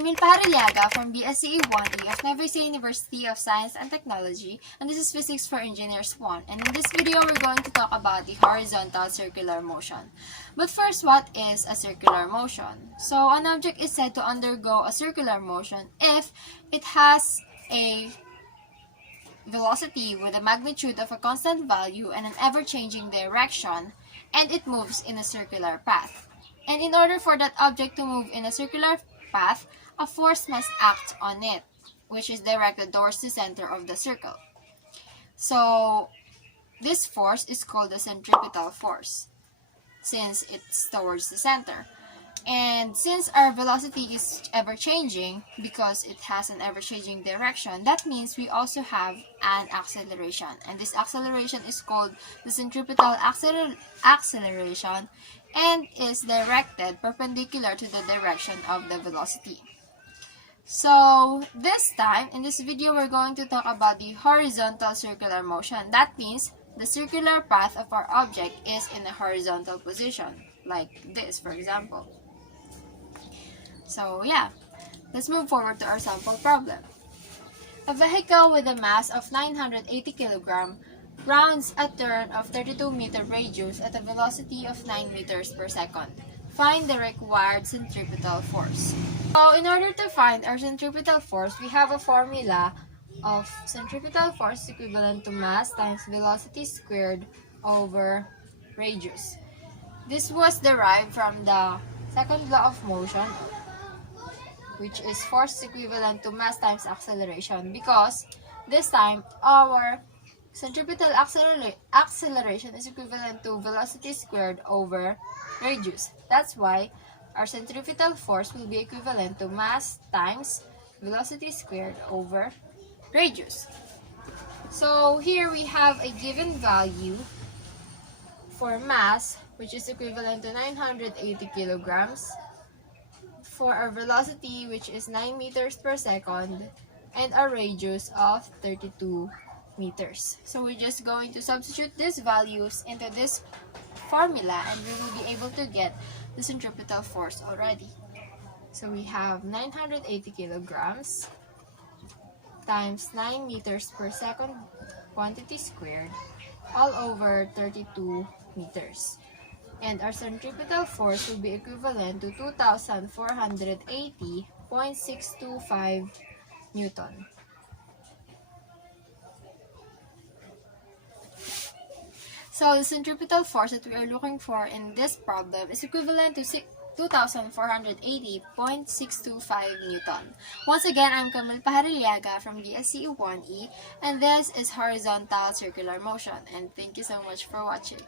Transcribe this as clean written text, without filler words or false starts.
Camille Pajarillaga from BSCE 1E of Nueva University of Science and Technology, and this is Physics for Engineers 1. And in this video, we're going to talk about the horizontal circular motion. But first, what is a circular motion? So, an object is said to undergo a circular motion if it has a velocity with a magnitude of a constant value and an ever-changing direction, and it moves in a circular path. And in order for that object to move in a circular path, a force must act on it, which is directed towards the center of the circle. So, this force is called the centripetal force, since it's towards the center. And since our velocity is ever-changing, because it has an ever-changing direction, that means we also have an acceleration. And this acceleration is called the centripetal acceleration and is directed perpendicular to the direction of the velocity. So, this time, in this video, we're going to talk about the horizontal circular motion. That means the circular path of our object is in a horizontal position, like this, for example. So, yeah, let's move forward to our sample problem. A vehicle with a mass of 980 kg rounds a turn of 32-meter radius at a velocity of 9 meters per second. Find the required centripetal force. So, in order to find our centripetal force, we have a formula of centripetal force equivalent to mass times velocity squared over radius. This was derived from the second law of motion, which is force equivalent to mass times acceleration, because this time our centripetal acceleration is equivalent to velocity squared over radius. That's why our centripetal force will be equivalent to mass times velocity squared over radius. So here we have a given value for mass, which is equivalent to 980 kilograms, for our velocity, which is 9 meters per second, and a radius of 32 meters. So we're just going to substitute these values into this formula, and we will be able to get the centripetal force already. So we have 980 kilograms times 9 meters per second quantity squared all over 32 meters. And our centripetal force will be equivalent to 2,480.625 Newton. So the centripetal force that we are looking for in this problem is equivalent to 2,480.625 Newton. Once again, I'm Camille Pajarillaga from BSCE 1E, and this is horizontal circular motion. And thank you so much for watching.